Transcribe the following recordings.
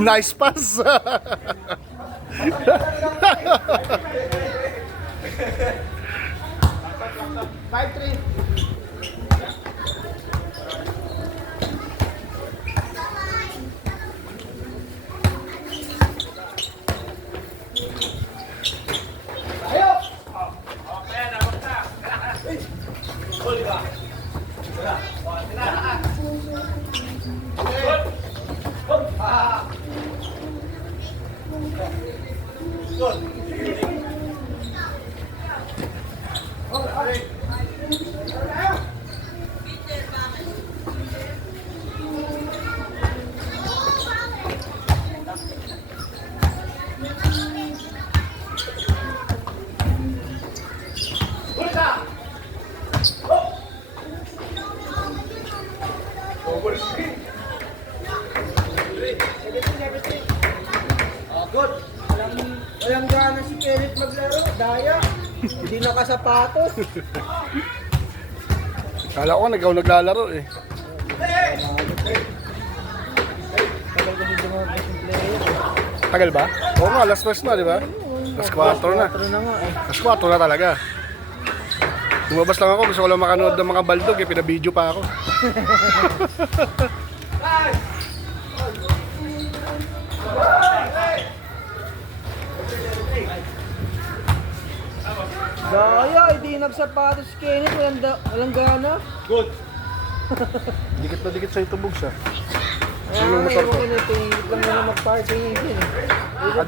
Nice pass. Walang gana si Kenneth maglaro, daya. Hindi nakasapatos. Kala ko ikaw naglalaro eh. Tagal kasi dumabas yung player. Tagal ba? Oo nga, last na di ba? Last 4 na. 4 na nga eh. Last 4 na talaga. Lumabas lang ako, gusto ko lang makanood ng mga baldog eh, pinabidyo pa ako. Daya, hindi nagsapatos si Kenneth, walang gana. Good. Dikit na dikit sa itubog siya. Kaya Yung nga motor ko. yung pinipingit lang na mag-parking yun eh.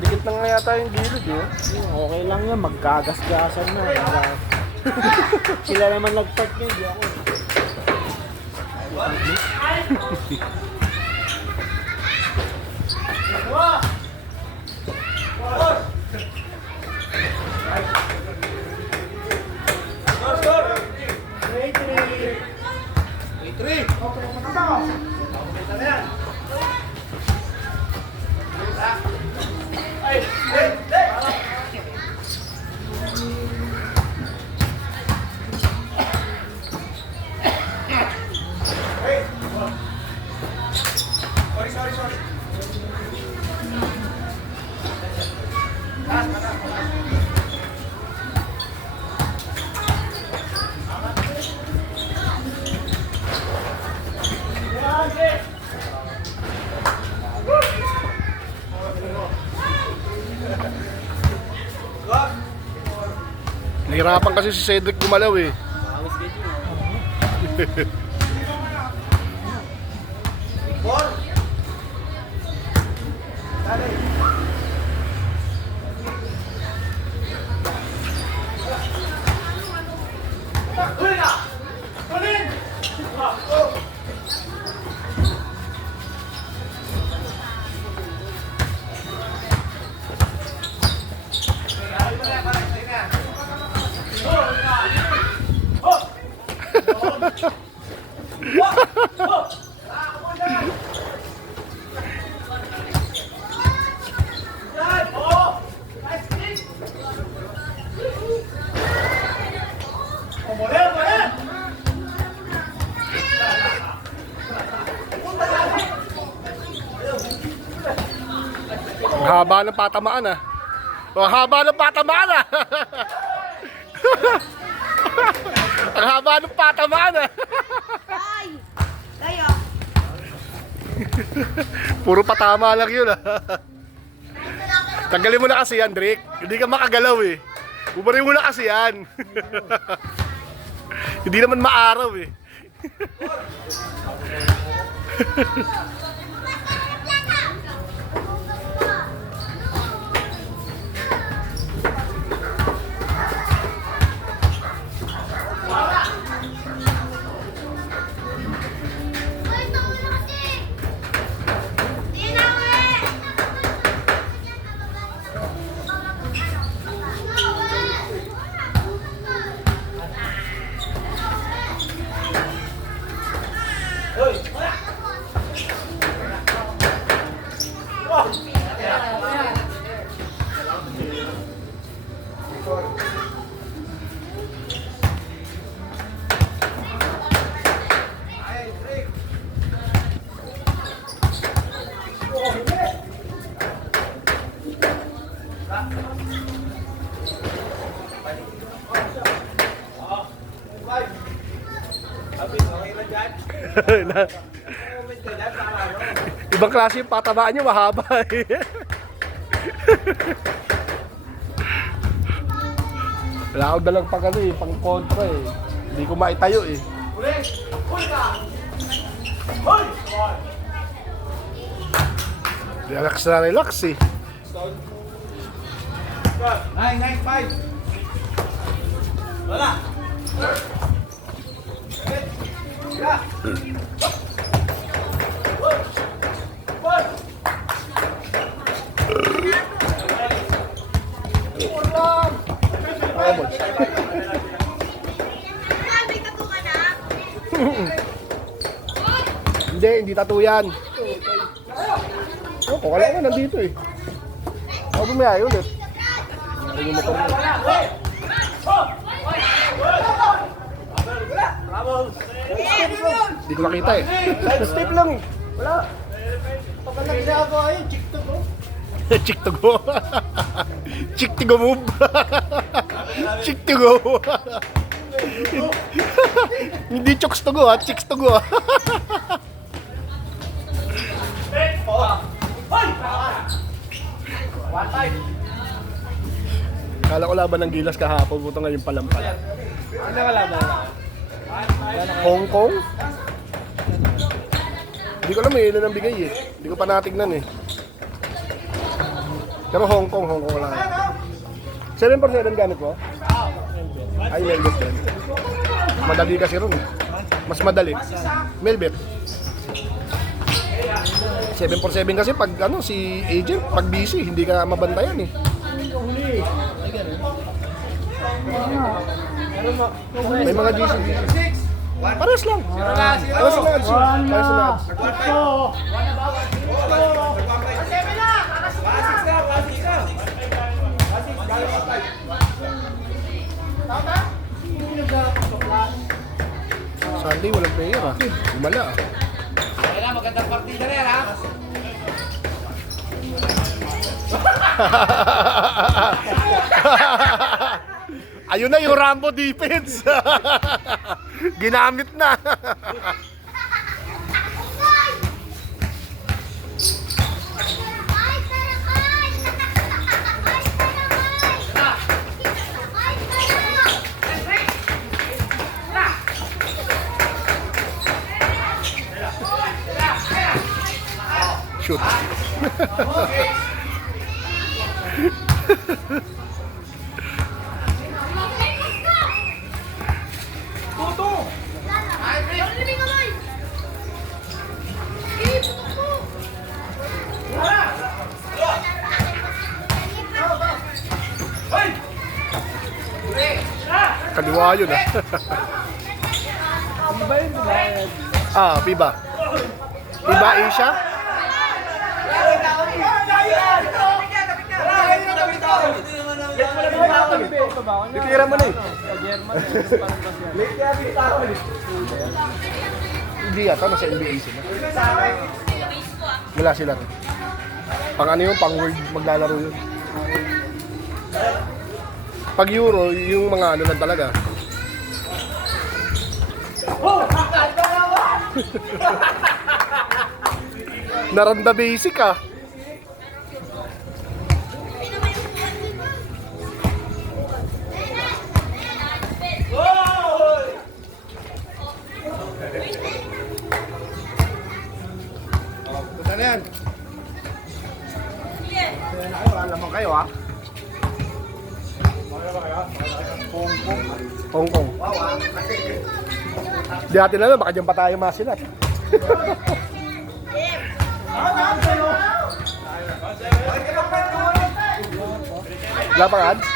Dikit na nga yata yung gilid eh. Okay lang yan, magkagasgasan na. Sila naman nag-park yun, di ako. Nahirapan kasi si Cedric gumalaw eh. Ang haba ng patamaan ah. Ang haba ng patamaan ah. Ang haba ng patamaan ah. Ay! Kayo! Puro patama lang yun ah. Tanggalin mo na kasi yan, Drake. Hindi ka makagalaw eh. Bumarin mo na kasi yan. Hindi naman maaraw eh. Hoy! Ibang klase yung patabaan nyo, mahaba eh. Wala akong dalang pang ano eh, pang kontra eh. Hindi ko maitayo eh. Relax na relax eh. 995. Wala. Hindi tattoo yan. Oh, kung wala ka nandito eh. Ako bumiyay ulit. Ay, yung motor mo. Hindi ko makita eh. Side step lang eh. Wala. Pag na ginagawa yun, chick to go. Chick to go. Chick to go move. Chick to go. Hindi chokes to go ha, chicks to go ha. One time. Kala ko laban ng Gilas kahapon, buto ngayon palampala. Ano ka laban? Hong Kong? Hindi ko alam eh, ilan ang bigay eh. Hindi ko pa natignan eh. Pero Hong Kong lang. 7x7 gamit mo? Ay, Melbet yan. Madali kasi ron eh. Mas madali. Melbet. 7x7 kasi pag ano, si agent, pag busy, hindi ka mabantayan eh. May mga GC. Pares lang. Pares lang. Pares lang. Sunday walang player ah. Gumala ah. Wala, magandang partida rin ha. Ayun na yung Rambo defense. Ginamit na. Shoot. Kaliwa yun ah. Ano ba yun? Ah, Piba. Piba Asia? Ditira mo na eh. Hindi yata, nasa NBA sila. Wala sila rin. Pang ano yun, pang world maglalaro yun. Pag Euro, yung mga ano lang talaga. Naranda basic ah. Punta na yan. Wala naman kayo ha. Hong Kong. Di atin na lang, baka dyan pa tayo masilat. Wala pang ads?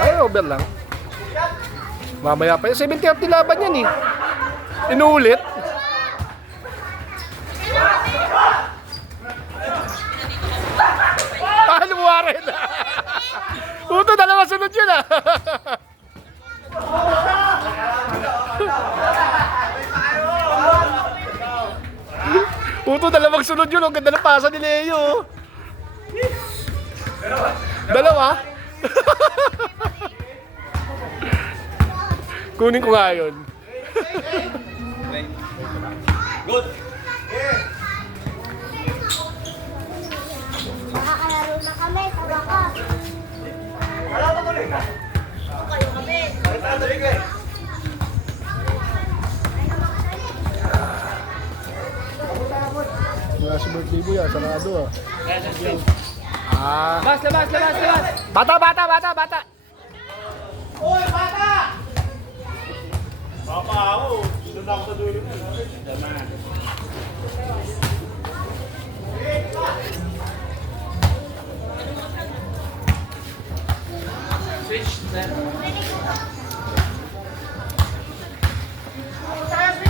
Ay, over lang. Mamaya pa yun. 7:30 laban yan eh. Inuulit. Ah, lumuha rin. Puto, dalawa sunod yun ah. Puto, dalawang sunod yun. Ang ganda ng pasa ni Leo. Dalawa? Kunin ko nga yun. Nakakalaro na kami, tawa ka. Last birthday mo yan, sarado ah. Ah. Labas, labas, labas, labas! Bata, bata, bata, bata!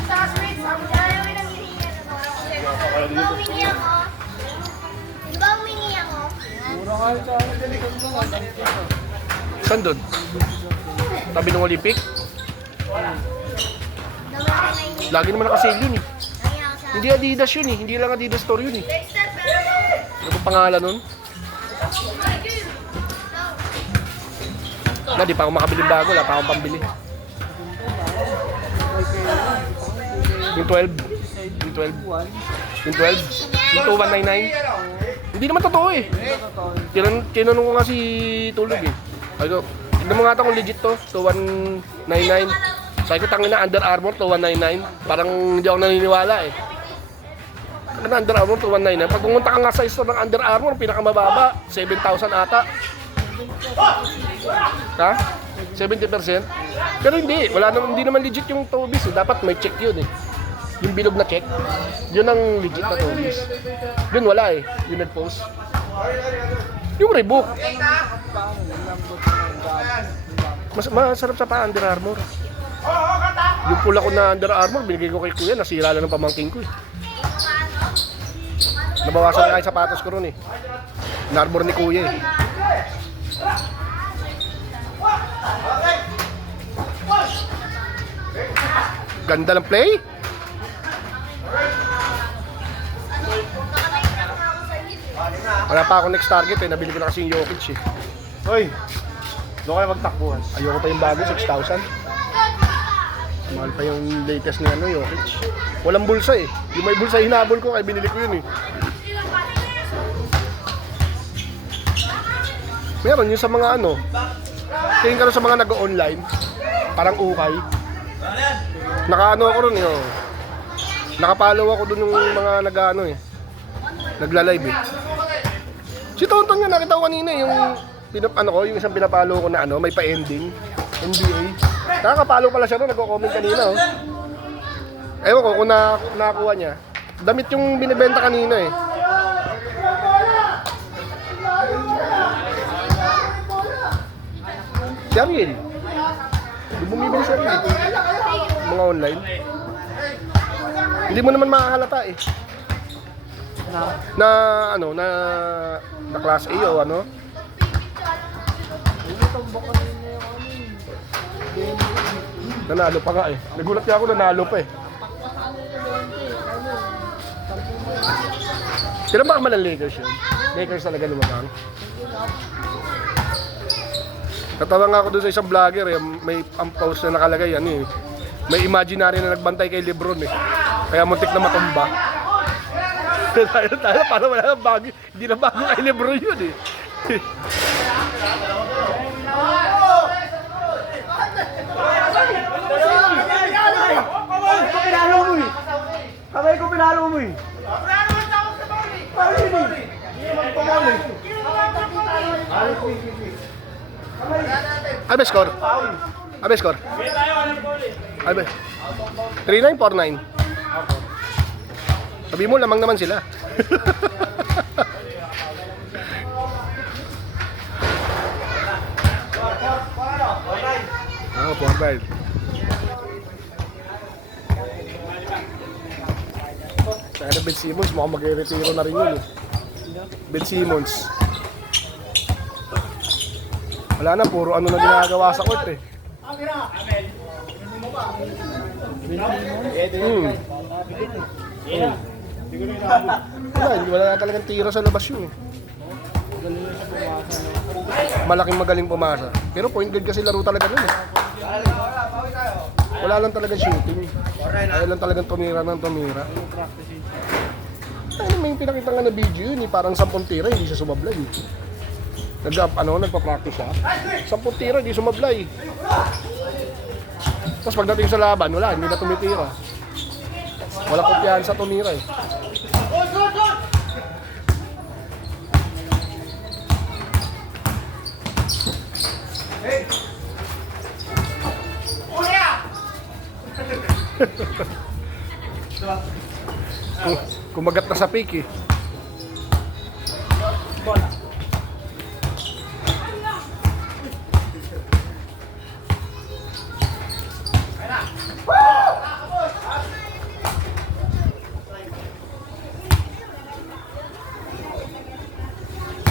Saka sweets. Ang dami ng hinihingi na ako. Di ba humingi ako? Di ba humingi ako? Mura nga sa akin. Saan doon? Tabi ng Olympic? Naman na hindi. Lagi naman nakasale yun eh. Nangyay ako sa... Hindi Adidas yun eh. Hindi lang Adidas store yun eh. Dexter, pero... Ano bang pangalan nun? Wala, di pa ako makabili bago. Wala pa akong pambili. Yung 12. Yung 12. Yung 12. Yung 2199. Hindi naman totoo eh. Tinanong ko nga si Tulog eh. Sabi ko, tignan mo nga ito kung legit to. 2199. Sabi ko, tangin na Under Armour 2199. Parang hindi ako naniniwala eh. Ano Under Armour 2199? Pag pumunta ka nga sa store ng Under Armour, pinakamababa, 7,000 ata. Ha? 70%? Pero hindi, hindi naman legit yung Tobis eh. Dapat may check yun eh. Yung bilog na check, yun ang legit na Tobis. Yun wala eh, yung nag-post. Yung Reebok. Masarap sa pa Under Armour. Yung pula ko na Under Armour, binigay ko kay Kuya, nasira lang ng pamangking ko eh. Nabawasan na yung sapatos ko ron eh. Narbor ni Kuya eh. Ganda ng play. Wala pa ako next target eh. Nabili ko na kasi yung Jokic eh. Hoy! Doon kayo magtakbuhan. Ayoko pa yung bago, 6,000. Mahal pa yung latest ni Jokic. Walang bulsa eh. Yung may bulsa hinabol ko kaya binili ko yun eh. Meron yung sa mga tingin ka rin sa mga nag-online, parang ukay. Naka-ano ako ron eh. Oh. Nakapollow ako dun yung mga nagla-live eh. Si Tonton nga nakita ko kanina yung yung isang pinapalo ko na may pa-ending NBA. Nakakapalo pala siya ron, nagko-comment kanina oh. Ewan ko kung nakakuha niya. Damit yung binibenta kanina eh. Si Ariel. Di bumibili si Ariel. Mga online. Hindi mo naman makahalata eh. Na class A o ano. Nanalo pa nga eh. Nagulat niya ako, nanalo pa eh. Kailan ba kaman ang Lakers yun? Lakers talaga lumabang. Natawa nga ako doon sa isang vlogger eh. May ang post na nakalagay may imaginary na nagbantay kay Lebron eh. Kaya muntik na matumba. tayo para wala nang bago. Hindi na bago kay Lebron yun eh. Kamay ko pinalo mo eh! Ano score? Ano score? 3-9, 4-9. Sabi mo, lamang naman sila. Ah, 4-9. Kaya na Ben Simmons, mukhang mag-retiro na rin yun eh. Ben Simmons. Wala na, puro na ginagawa sa court eh. Wala na talagang tira sa labas yun eh. Magaling pumasa. Pero point guard kasi laro talaga nun eh. Wala lang talaga shooting. Ayaw lang talagang tumira ng tumira. Ay, may pinakita nga na video yun, parang 10 tira, hindi siya sumablay. Nagpa-practice siya. 10 tira, hindi sumablay. Tapos pagdating sa laban, wala, hindi na tumitira. Wala kumpiyansa tumira eh. Kumagat na sa peak eh.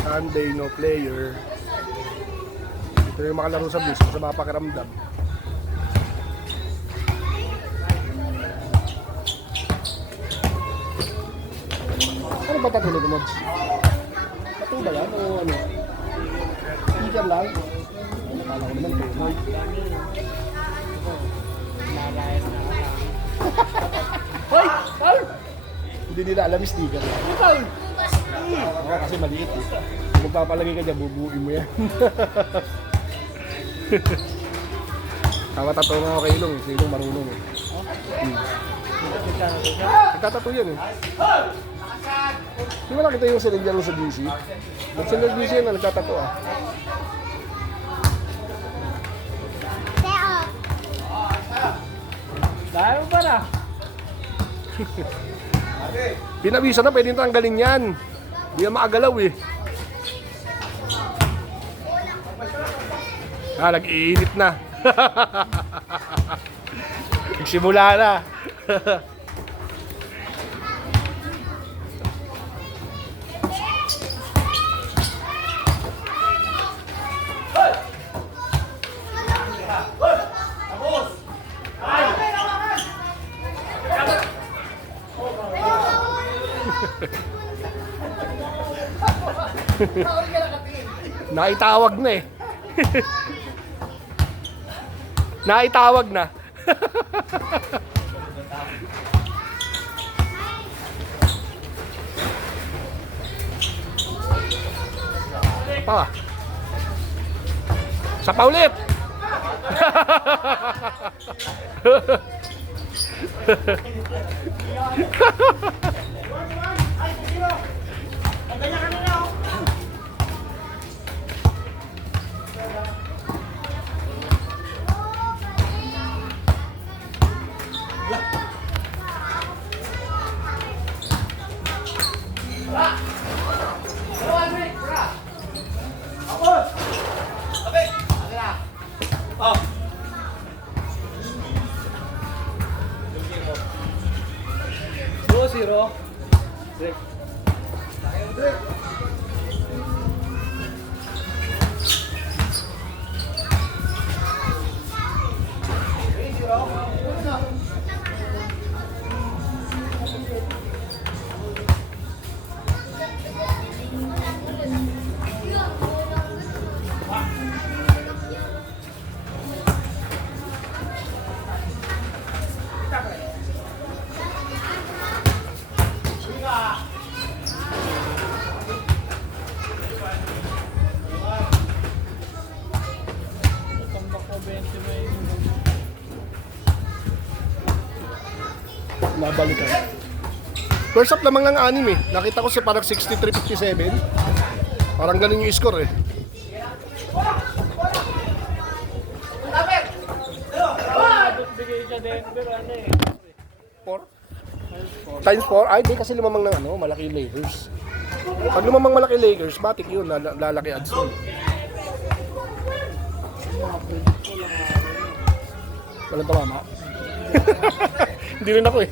Sunday, no player. Ito yung makalaro sa bis, sa mga pakiramdam. Ano ba tatulog mo? Tato ba yan o ano? Sticker lang? Nakala ko naman tulog. Hoy! Hoy! Hindi nila alam yung sticker lang. Oo, kasi maliit eh. Kung magpapalagay ka dyan, bubuin mo yan. Tama tato nga ako kay Ilong. Si Ilong marunong eh. Nagtatato yan eh. Di ba nakita yung sinigyan sa DC? Nagsinag DC yan na nagtatato ah. Dahil mo ba na? Pinabisa na, pwede tanggalin yan. Hindi na maagalaw eh. Ah, nag-iinit na. Nagsimula na. Naitawag na eh. Naitawag na. Pa. Sa paulit. Zero. Nabalikan. First up lamang ng 6 eh. Nakita ko sa parang 63-57. Parang ganun yung score eh. Bigay sa Denver, ano eh. 4? Times 4? Ay, di kasi lumamang ng ano, malaki yung Lakers. Pag lumamang malaki Lakers, batik yun, lalaki ads yun. Walang tumama. Hindi rin ako eh.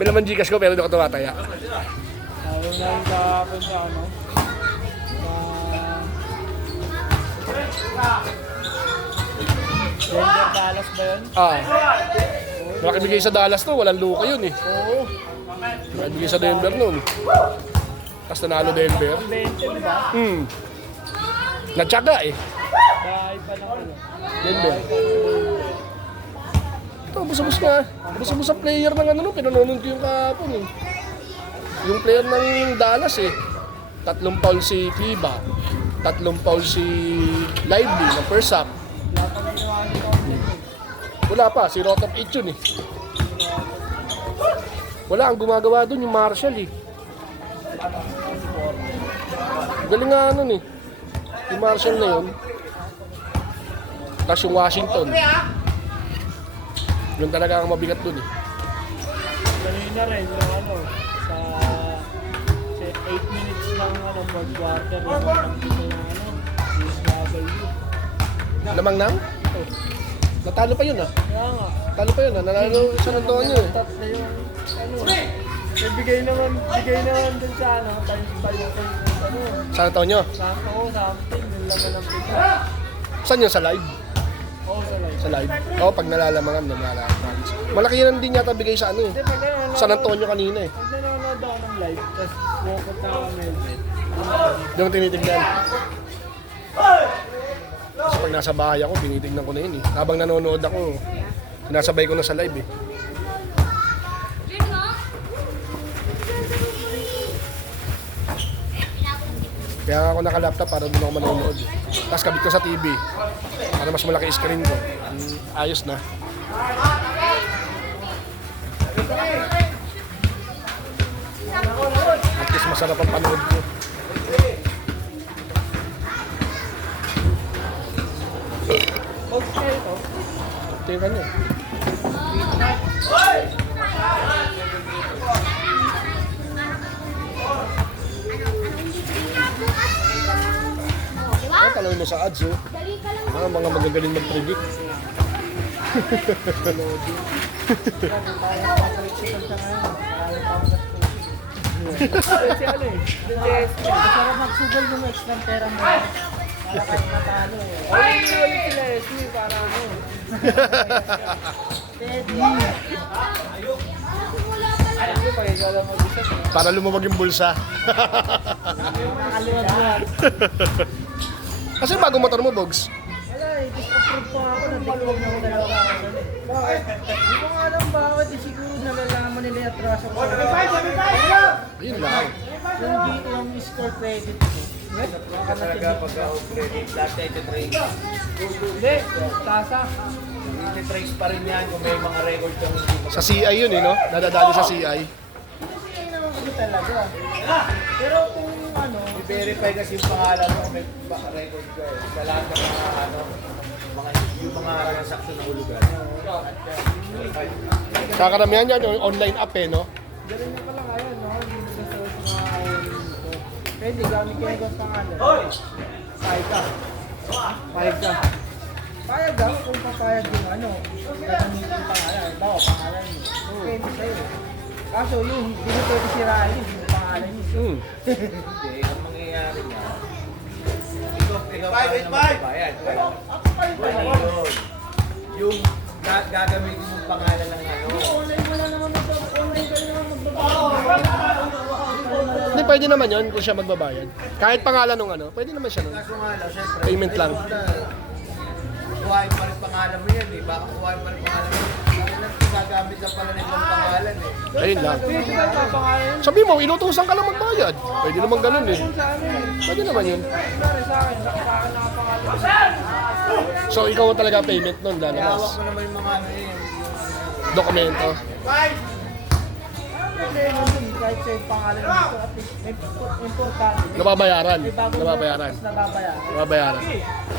May naman Gcash ko pero hindi ako tumataya. Ayaw na yung kahapon sa ano. Denver, Dallas ba yun? Ah. Nakibigay sa Dallas to, walang luka yun eh. Oo. Nakibigay sa Denver nun. Tapos nanalo Denver. 20, di ba? Natsaga eh. Bahay pa lang ano. Denver. Ito, busabos nga. Busabos sa player ng ano, pinanonood ko yung kahapon eh. Yung player ng Dallas eh. 3 foul si Kiba. 3 foul si Lively na first half. Wala pa, si Rotop 8 yun eh. Wala, ang gumagawa dun yung Marshall eh. Galing nga nun eh. Yung Marshall na yun. Tapos yung Washington. Yun talaga ang mabigat dun eh. Kanina rin, yung ano, sa 8 minutes lang, ano, fourth quarter, yung ng pito ng ano, DSW. Lamang nang? Natalo pa yun ah. Kaya nga, Talo pa yun ah. Nanalo sa Antonio eh. tatlo yung, ano, bigay naman dun sa, ano, tayo, ano, San Antonio? Santo ko, something, yung laman ng pito. Saan yun? Sa live? Oo, sa live. Sa live? Oo, pag nalalamangan, nalalaman. Malaki yan din yata bigay sa ano eh. Hindi, pag nanonood, San Antonio kanina eh. pag nanonood ako ng live, tapos bukod na ako Melvin. Yung tinitignan. Kasi pag nasa bahay ako, tinitignan ko na yun eh. Habang nanonood ako, sinasabay ko na sa live eh. Kaya nga ako naka-laptop para doon ako manonood eh. Tapos kabit ko sa TV. Para mas malaki screen ko. Ayos na. At least masarap ang panood ko. Okay, ito. Tingnan ka niya. Ay, talawin mo sa ads oh. Mga magagaling mag-predict. Si ano eh. Masarap magsugal yung extra pera mo. Para kahit matalo eh. Ay, ulit sila SB para ano. Teddy. Ayun, pagkikala mo bisa. Para lumabag yung bulsa. Nakaliwag-liwag. Kasi bagong motor mo, Bogs. Wala eh, disapprove pa ako. Nag-decline ako dalawa ako. Bakit? Hindi ko nga alam bakit. Siguro nalalaman nila yung atraso ko. Ayun lang. Yung score credit ko. Baka talaga pagka-credit, dati iti-trace. Hindi, tasa. Iti-trace pa rin yan kung may mga record kang hindi mo. Sa CI yun eh, no? Nadadali sa CI. Hindi naman kasi talaga. Pero kung ano, I-verify kasi yung pangalan mo kung may baka record ka eh. Sa lahat ng mga ano, yung mga transaction na hulugan. Kakaramihan yan yung online app eh, no? ganun na pala ngayon, no? Hindi na sa mga dito. Pwede, gamit kayo ng pangalan. Payag ka. Payag ka. Payag ka kung papayag yung ano, gagamitin yung pangalan. Bawa, pangalan mo. Pwede sa'yo. Kaso yun, hindi mo pwede sirain yung pangalan niyo. Hindi, ang mangyayari nga. Ikaw pa rin naman bayan. Ayun. Yung gagamitin yung pangalan ng ano. Online mo na naman online ka na naman magbabayad. Hindi, pwede naman yun kung siya magbabayad. Kahit pangalan ng ano, pwede naman siya nun. Kaso nga lang, syempre. Payment lang. Kuhain pa rin pangalan mo yan eh. Baka kuhain pa rin pangalan mo. Gagamit ka pala ng ibang pangalan eh. Ayun lang. Pwede ba ito pangalan? Sabi mo, inutusan ka lang magbayad. Pwede naman ganun eh. Kung sa ano eh. Pwede naman yun. Kunwari sa akin nakapangalan. So, ikaw talaga payment nun, Hawak lalabas. mo naman yung mga ano yun. Dokumento. Hindi, kahit sa yung pangalan nito, at least importante. Nababayaran. May bagong Nababayaran. notice na babayaran. Nababayaran.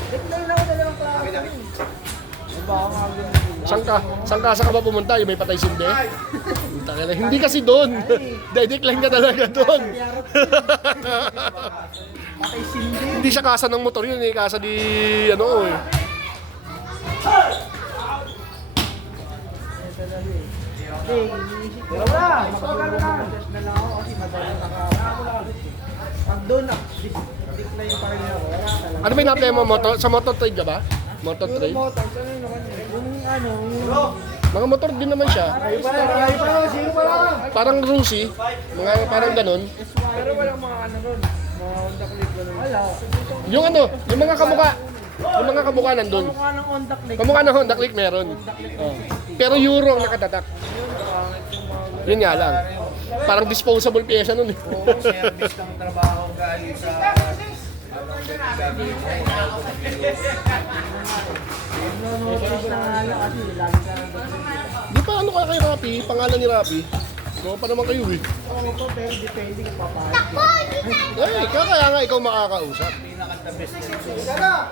Decline ako dalawang klase. Diba ako nga ganun. Saan kasa ka ba pumunta? Yung may patay sindi? Hindi kasi doon. Decline ka talaga doon. Patay sindi. Hindi siya kasa ng motor yun eh. Kasa di ano eh. Hey, iniisip ko. Wala, magpagano na. Just na lang ako kasi madaling nakawala. Pag doon na, decline pa rin ako. Wala talaga. Ano ba yung na-apply mo? Motor? Sa motor trade ka ba? Motor Yung trade? motor, saan yun naman yun? Yung ano, yung... Mga motor din naman siya. Ay, sino pa lang? Parang Rusi. Mga parang ganun. Pero walang mga ano ron. Mga Honda Click ganun. Wala. Yung ano, yung mga kamuka. Yung mga kamuka nandun. Kamukha ng Honda Click. Kamuka ng Honda Click meron. Honda Click Oh. 360. Pero euro ang nakatatak. Yun, pangit yung mga Yun nga lang. Parang disposable pyesa nun eh. Oo, service ng trabaho galing sa Nanonotice na nga lang kasi lagi ka Di pa ano ka kay Rapi? Pangalan ni Rapi? Gawa pa naman kayo eh. Oo po, pero depende kung papayag. Eh, kaya nga ikaw makakausap. pinaka-the best na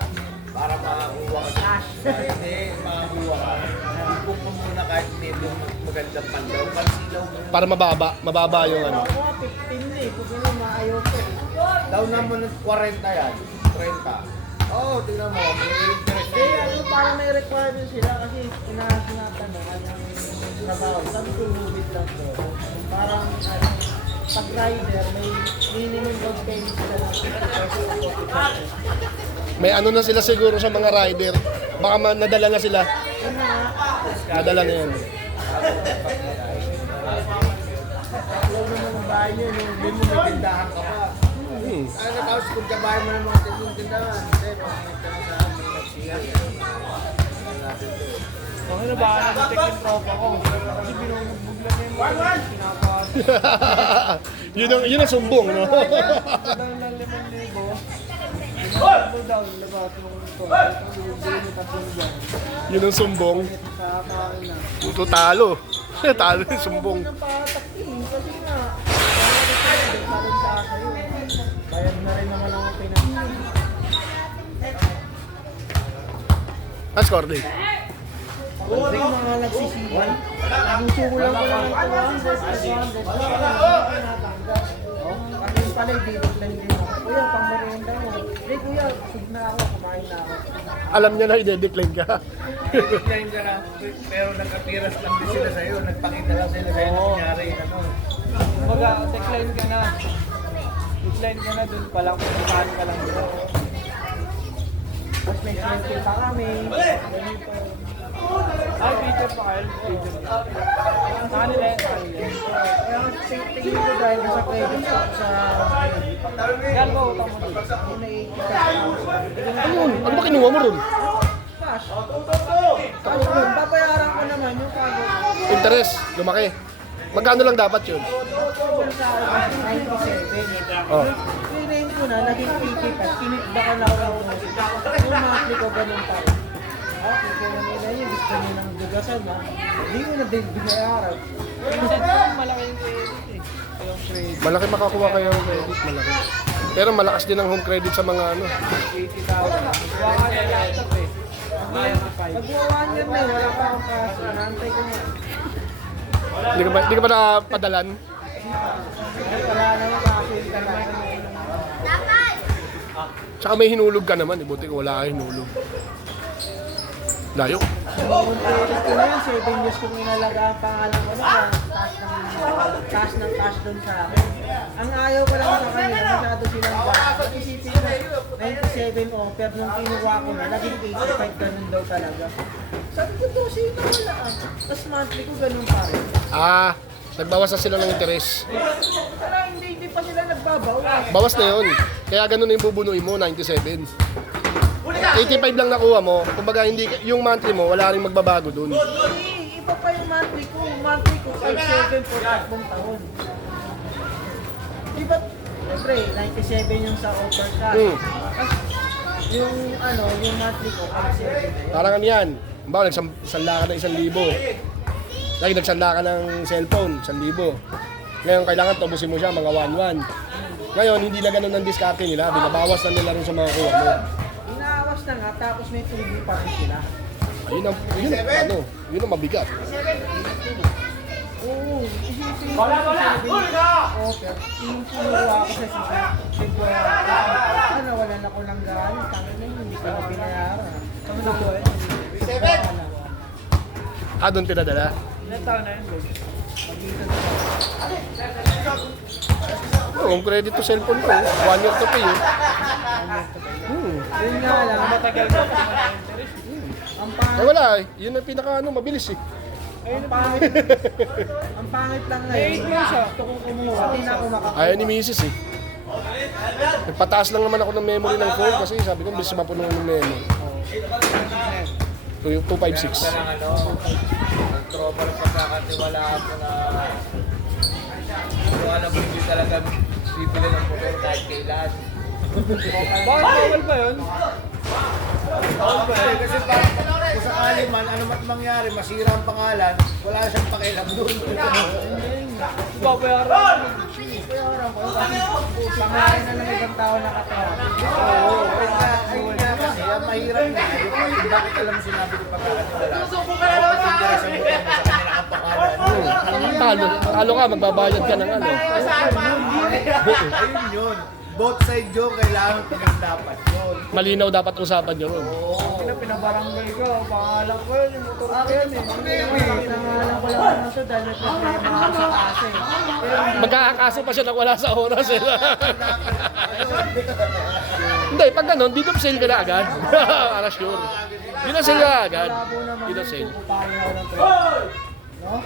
para makakuha ka. Hindi, makakuha ka. Ibig mo muna kahit medyo magandang pandaw. Pansilaw mo. Para mababa yung ano. Ako nga 15 na eh, kung gano'n maayaw ko eh. Daw naman ng 40 yan. 30. Oo, tingnan mo. May interest Eh, ano, parang may requirement sila kasi sinatanong ang trabaho. Sabi ko, lubit lang to. Parang, ano, pag rider, may minimum of payment sila ng 50%. May ano na sila siguro sa mga rider. Baka nadala na sila. Yun na nga, Nadala na yan. alam naman ang bahay nyo, no? Hindi mo may tindahan ka pa. Ano tapos kung kabayan mo ng mga tindahan. Hindi, pangit ka na sa amin. Nagsiyan. Okay na ba? Nag-check yung tropa ko. Kasi binubugbog lang yung mga pinapasok. Yun ang sumbong, no? Tagal ng 5,000. Ito daw, labas yung ito. Ito yung tatlong dyan. Yun ang sumbong. Sa kain na. Ito talo. Talo yung sumbong. Huwag mo nang pataktiin kasi nga. Bayad na rin naman ang pinag- Ah, score day. Pag mga nagsisiwan, gusto ko lang ng 200, 200, kasi yung pala, dito lang din ako. Kuya, pang merienda mo. Kuya, sug na ako, kumain na ako. Alam niya na i-decline ka. Decline ka na. Pero nagkapiras lang din sila sa'yo. Nagpakita lang sila sa'yo na nangyari. Ano? Kumbaga, decline ka na. Decline ka na dun pa lang, kumakain ka lang dito. Tapos may swimming pa kami. Ganito. Ay, feature pa kayo. Feature pa. Kanila yan, kanila. Kaya nga, tingin ko dahil sa credit sa... Yan ba, utang mo dito? Yung nai-cash Ayun, ano ba kinuha mo ron? cash. Cash yun, babayaran ko naman yung kago. Interest, lumaki. Magkano lang dapat yun? Total sa akin, 97. Oh. Name ko na, naging 55. Kinitbakan na ako ng yung monthly ko ganun pa rin. Okay, kaya nila yun, gusto nyo ng dugasan ha. Hindi ko na din binayaran. Malaki yung credit eh. Yung credit. Malaki makakuha kayo ng credit, malaki. Pero malakas din ang home credit sa mga ano. 80,000. Kuha ka na laptop eh. Nag-1 year na eh, wala pa akong kaso. Naantay ko nga. Hindi ka ba napadalan? Ay, wala naman kaso yung talaga. Tsaka may hinulog ka naman, buti ko wala ka hinulog. Layo. Yung credit ko na yun, 7 years kong inalaga ang pangalan ko na, cash ng cash doon sa akin. Ang ayaw ko lang sa kanila, masyado silang bata. Isipin mo, 97 offer nung kinuha ko na, naging 85 ganun daw talaga. Sabi ko, 12 na wala ah. Tapos monthly ko ganun pa rin. Ah, nagbawas na sila ng interest. Wala, hindi pa sila nagbabawas. Bawas na yun. Kaya ganun na yung bubunuin mo, 97. 85 lang nakuha mo. Kumbaga hindi yung monthly mo, wala ring magbabago dun. Hindi, iba pa yung monthly ko. Monthly ko, 5,700 for 3 taon. Diba, siyempre, 97 yung sa offer cash. Tapos, yung ano, yung monthly ko, 5,700. Parang ano yan. Bawa, nagsanda ka ng 1,000. Lagi nagsanda ka ng cellphone, 1,000. Ngayon, kailangan tubusin mo siya, mga 1,1. Ngayon, hindi na ganun ang diskarte nila. Binabawas na nila rin sa mga kuha mo. Inaawas na nga, tapos may tuloy pa rin sila. Ayun ang mabigat. Oo, isipin mo. Offer, yung punuha ko sa sisa. Ano, wala na ko lang gano'n. Tangin na yun, hindi ko na binayaran. Kami na po eh. 7! Ah, doon pinadala? Ilan taon na yun, Lord? Mag-isa na. Oh, home credit to cellphone ko. 1 year to pay. Yun nga lang, matagal ko pa interest. Ang Ay, pangit, wala eh. Yun ang pinaka mabilis eh. ang pangit lang ngayon. Gusto kong kumuha, hindi na ako makakuha. Ayaw ni Mrs. eh. Nagpataas lang naman ako ng memory ng phone kasi sabi ko, bilis mapuno ng memory. 256. Parang ano, tropa ng pagkakatiwalaan ko na kung alam mo hindi talaga bibili ng motor kahit kailan. Bakit bawal ba yun? Kasi kung sakali man, ano mat mangyari, masira ang pangalan, wala siyang pakialam doon. Babayaran ko. Bayaran ko. Kasi pangalan na ng ibang tao nakatawa. Oo, ayun nga kasi, ang mahirap na, yung bakit alam mo sinabi ng pagkakatiwalaan. Dapat interes ang motor mo sa kanila ang pangalan. Talo ka, magbabayad ka ng ano. Ayun yun. Both side yun, kailangan pinagdapat yun. Malinaw dapat usapan nyo ron. Kaya pinabarangay ko. Pangalan ko yun. Yung motor ko yan eh. Pinangalan ko lang na ito dahil may problema ako sa kasi. Magkakakaso pa siya nang wala sa oras eh. Hindi, pag ganun, dito sale ka na agad. Para sure. Dito sale ka agad. Dito sale. Papayaw ng trade. No?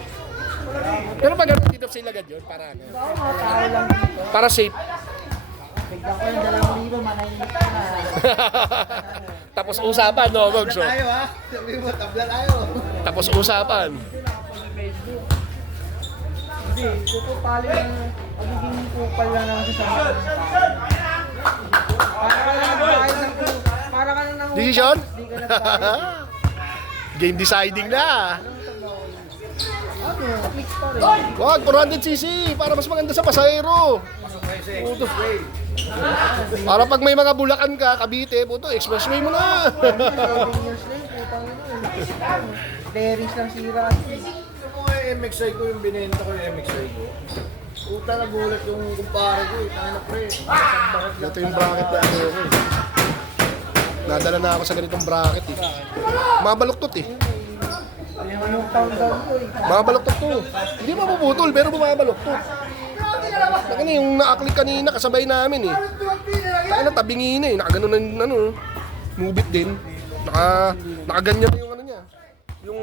Pero pag ganun, dito sale agad yun. Para ano? Ako mga tao lang dito. Para safe. Bigyan ko yung 2,000, manahimik ka na. Tapos usapan, no, Tabla Gogs? tayo ha. Sabi mo, tabla tayo. Tapos usapan. Hindi, kupupali lang. Pagiging kupal lang naman sa mga para ka lang nagbayad ng para ka lang nang Decision? Hindi ka nagbayad. Game deciding na. Ano? Clicks pa rin. Wag, 400cc para mas maganda sa pasahero. Puto. Para pag may mga Bulacan ka, Cavite, puto, expressway mo na. 7 years late, putang ina. Bearings lang sira. Yung mga MXI ko, yung binenta ko yung MXI ko. Puta na gulat yung kumpare ko eh. Tangina pre. Ito yung bracket na ano ko eh. Nadala na ako sa ganitong bracket eh. Mabaluktot eh. Yung countdown ko eh. Mabaluktot to. Hindi mapuputol pero bumabaluktot. Saka na yung naaklik kanina kasabay namin eh. Saka na tabingi na eh. Nakaganon na yung ano. Mubit din. Nakaganyan na yung ano niya. Yung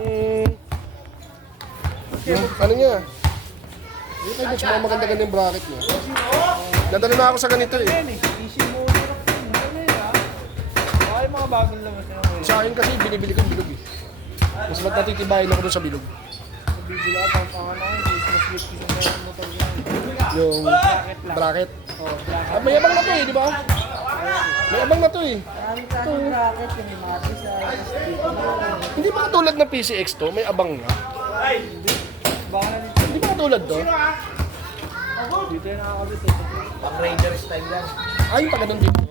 ano niya. Yung kayo gusto mga maganda-ganda yung bracket niya. Nadala na ako sa ganito eh. Easy mode lang. Ano yun ah? Baka yung mga bagong labas na yun. Sa akin kasi binibili ko yung bilog eh. Mas matititibayin ako doon sa bilog. Bibila pang pangalan ko. Christmas gift ko sa mga motor yan. Yung bracket. Oh, bracket. Ah, may abang na to eh, di ba? May abang na to eh. Maraming klaseng bracket. Yung may mga design. Hindi ba katulad ng PCX to? May abang na. Baka na dito. Hindi ba katulad to? Dito yung nakakabit eh. Pang Raider style yan. Ay, yung pagano'n dito.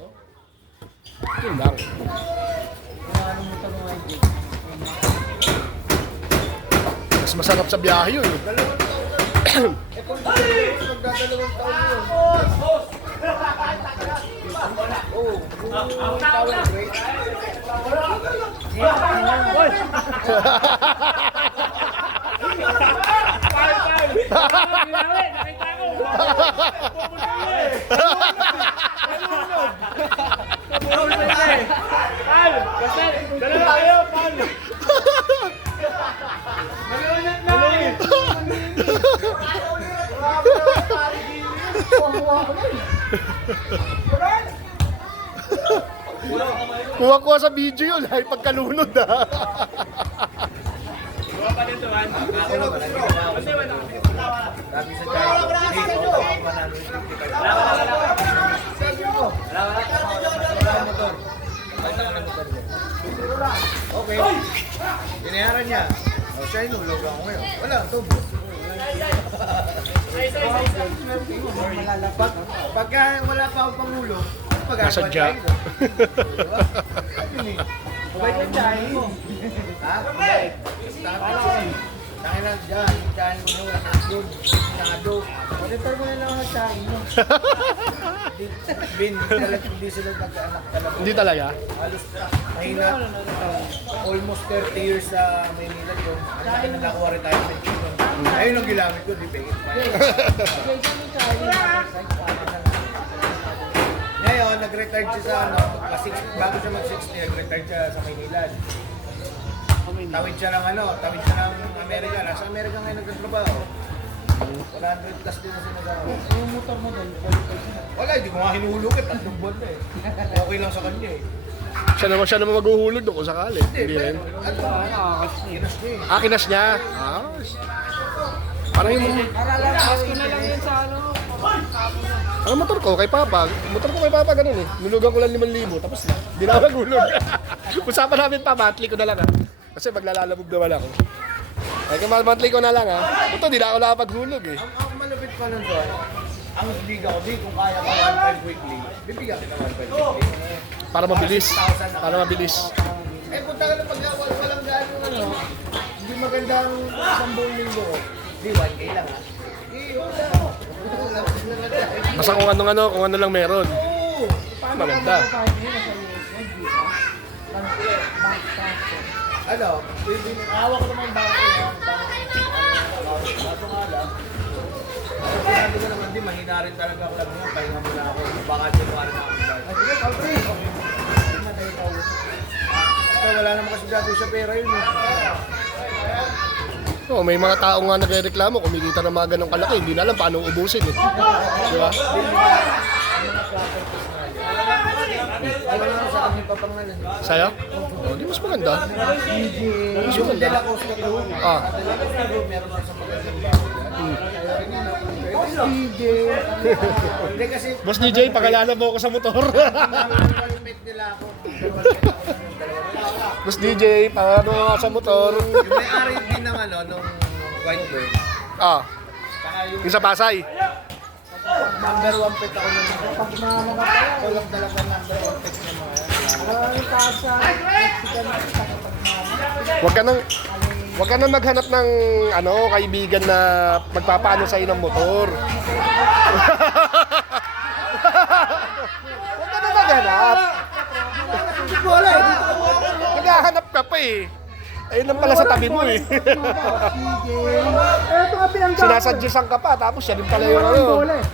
Yun lang. Yung ano motor mo ay dito. Mas masarap sa biyahe yun eh. Magdadalawang taon yun. Oo. Yung tawag na great. Kuha-kuha sa video yun, ay pagkalunod ah. Ako naman, hindi ko na ako. Sabi sa China, okay. Binayaran niya. O siya inulog ako ngayon. Wala, tubo. Pagka wala pa akong pangulo, Nasadya. Mabait na dyan mo. Ha? Mabait. Tangin na dyan. Dyan ko nung nakasod. Nado. Monitor mo na lang ang sahin mo. Bin, hindi sila nag-anak talaga. Hindi talaga. Halos mahina. Almost 30 years sa Maynila yun. Ang laki na nakuha retirement yun. Ayun ang ginamit ko, di pengit. Ngayon, nag-retired siya sa ano, bago siya mag-60, nag-retired siya sa Maynila. Tawid siya ng ano, tawid siya ng Amerika. Nasa Amerika ngayon nagtatrabaho. 100 plus din na sinagawa. Yung motor mo doon, qualified siya. Wala, hindi ko nga hinulog eh. 3 buwan na eh. Okay lang sa kanya eh. Siya naman maghuhulog doon kung sakali. Hindi rin. Ah, kinas niya. Ah. Parang yung Ask ko na lang yun sa ano. ang motor ko kay Papa. Motor ko kay Papa ganun eh. Nulugan ko lang 5,000 tapos na. Hindi na ako naghulog. Usapan namin pa, monthly ko na lang ah. Kasi maglalalabog naman ako. Ay, kung monthly ko na lang ah. Ito, di na ako nakapaghulog eh. Ang malupit pa nun doon, ang liga ko, kung kaya ka 1.5 weekly, bibigyan kita 1.5 weekly. Para mabilis. Para mabilis. Eh, punta ka na walang gano'ng ano, hindi magandang isang buong linggo ko. Di, 1K lang ha. Basta kung ano lang meron. Oo! Maganda. Ano, hawak ko naman bangko yan. Baso nga lang. Sabi ko naman din, mahina rin talaga ako lang yun. Pahinga muna ako. Baka di ko rin ako. Sige, kalpri! Wala naman kasi gato sa pera yun eh. Oh, may mga tao nga nagrereklamo, kumikita ng mga ganong kalaki, hindi na alam paano ubusin eh. Di ba? Wala naman sa kanya papangalan. Sa'yo? Oh, di mas maganda. Yung De La Costa Group. Ah. De La Costa Group, meron pa sa magandang bago yan. Hindi kasi, Boss DJ, pakalala mo ako sa motor. helmet nila ako. Boss DJ, pakalala mo ako sa motor. Yung may-ari din ng ano, nung Whitebird. Ah, Saka yung yung sa Pasay. number 1 pet ako nung Pagmama ka pala. ako lang talaga number 1 pet ng mga yan. Maraming taas sa Mexican na pagmama. Huwag ka nang maghanap ng ano, kaibigan na magpapaano sa'yo ng motor. Huwag ka nang maghanap. Wala! Naghahanap ka pa eh. Ayun lang pala sa tabi mo eh. Ito nga pinanggawa. Sinasadyasan ka pa, tapos siya din pala yung ano. Bola eh.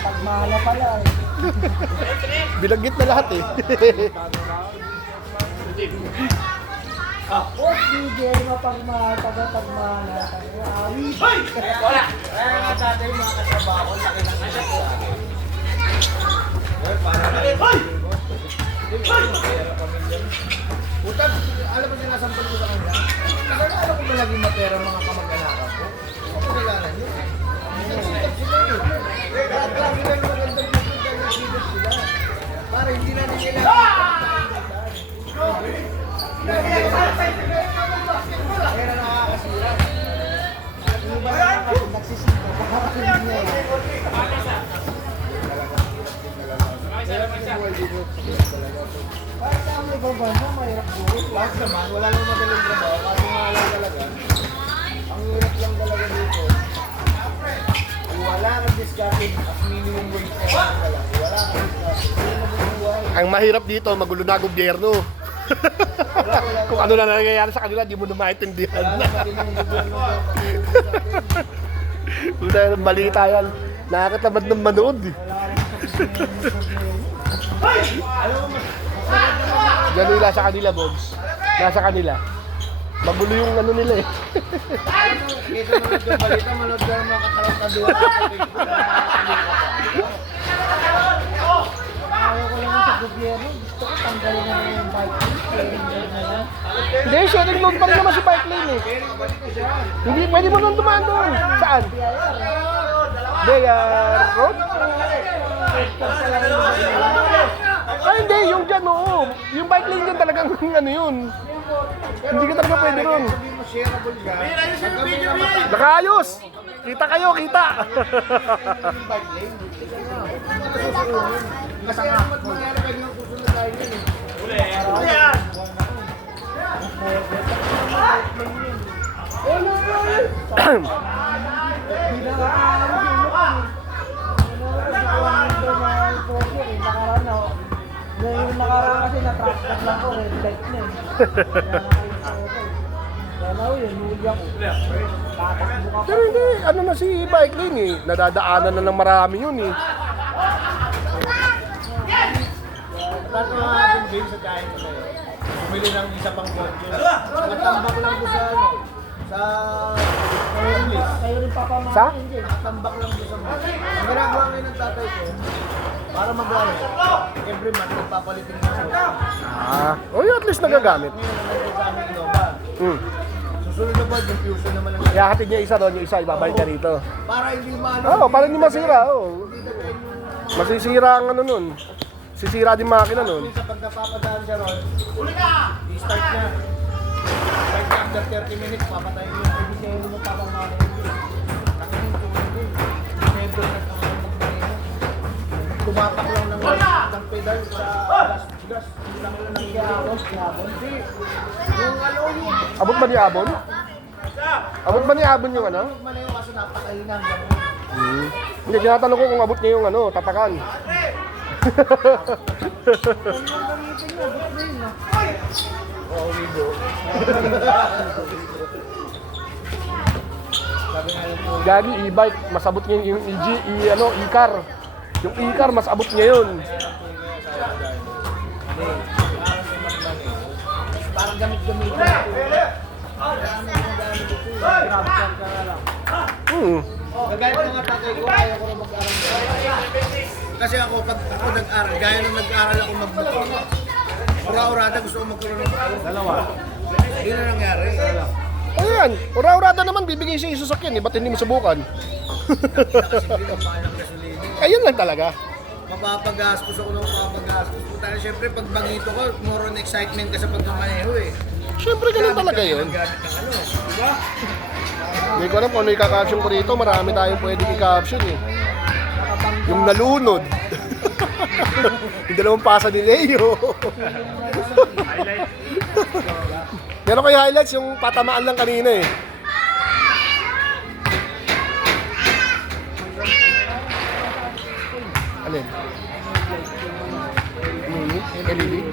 Pagmana pala eh. Binanggit na lahat eh. Oh, sige, mapagmana, tagapagmana. Awi. Wala! Kaya nga dati yung mga katrabaho, laki ng anak sa akin. Well, para na rin. Puta, alam mo sinasampal ko sa kanya? Kasi alam ko ba naging matera mga kamag-anakan ko? Ako kailangan yun. Nagsikap sila yun. Lahat lang sila yung magandang pupunta ng silip sila. Para hindi na nila kaya na nakakasira. Nagsisita. Nakakarinig niya eh. Bakit ang ibang bansa mahirap buhay? Lahat naman, wala nang madaling trabaho. Kasi nga lang talaga. Ang hirap lang talaga dito. Kung wala kang discarded at minimum wage na lang ka lang. Wala kang discarded. Hindi mo mabubuhay. Ang mahirap dito, magulo na gobyerno. Kung ano na nangyayari sa kanila, di mo na maintindihan. Wala naman din ang gobyerno daw pakiusap sa atin. Wala nang balita yan. Nakakatamad ng manood eh. Ganun yung nasa kanila, Bobs. Nasa kanila. Magulo yung ano nila eh. Dito manood yung balita, manood ka ng mga katarang-kaduwa sa Facebook. Ayaw ko lang sa gobyerno. Gusto ko tanggalin na lang yung bike lane. Sharing lane na lang. Hindi, sharing mode pa rin naman si bike lane eh. Hindi, pwede mo nang dumaan doon. Saan? Hindi, road? Ay, hindi, yung dyan, oo. Yung bike lane dyan talagang ano yun. Hindi ka talaga pwede ron. Sabi mo shareable ka. Pag kami naman Nakaayos! Kita kayo, kita! bike lane, kasi ang mangyari pag nang susunod tayo yun eh. Yung nakaraan kasi na-traffic lang ko, red light na eh. Kaya yun, huli ako. Tatakbo ka pa. Pero hindi, ano na si bike lane eh. Nadadaanan na ng marami yun eh. Tato nga ating game sa kain ko na yun. Bumili ng isa pang kotse. Nakatambak lang ko sa ano, sa English. Kayo rin Sa? Hindi, nakatambak lang doon sa mga. Ang ginagawa ngayon ng tatay ko, para mag-ano, every month, nagpapalitin mo siya. Oh, at least nagagamit. Ngayon, nandito sa aming Innova. Hmm. Susunod na buwan, yung fusion naman ang Kaya hatid niya isa doon, yung isa ibabalik niya rito. para hindi maano. Oo, para hindi masira. Oh. Masisira ang ano nun. Sisira din makina nun. Sa pag napapadaan siya ron, i-start niya. Start niya after 30 minutes, papatayin niya. Hindi siya yung magpapamana. Nakinin ko hindi. Never na tumapak lang ng pedal sa gas. Lang lang ng yabon. Hindi. Yung ano yun. Abot ba ni Abon? Abot ba ni Abon yung ano? Huwag man na yun kasi napakainang. Hindi, tinatanong ko kung abot niya yung ano, tatakan. Oo, libo. Sabi nga yung po. Gagi, e-bike, mas abot niya yung e-car. Yung e-car, mas abot niya yun. Parang gamit-gamit na ito. Grab car ka na lang. Kagaya ng mga tatay ko, ayaw ko na mag-aral. Kasi ako, pag ako nag-aral, gaya nung nag-aral ako mag-motor. Ura-urada, gusto ko magkaroon ng motor. Dalawa. Yun na nangyari. Ayan, ura-urada naman, bibigay siya yung sasakyan eh, ba't hindi mo subukan? Nakasimili ng mahal ng gasolina. Ayun lang talaga. Mapapagastos ako ng mapapagastos. Dahil syempre, pag bangito ko, more on excitement ka sa pagmamaneho eh. Siyempre, ganun talaga yun. Gamit ng ano, di ba? Hindi ko alam kung ano i-caption ko rito, marami tayong pwedeng i-caption eh. Yung nalunod. Yung dalawang pasa ni Leo. Pero kay highlights, yung patamaan lang kanina eh. Alin? LED?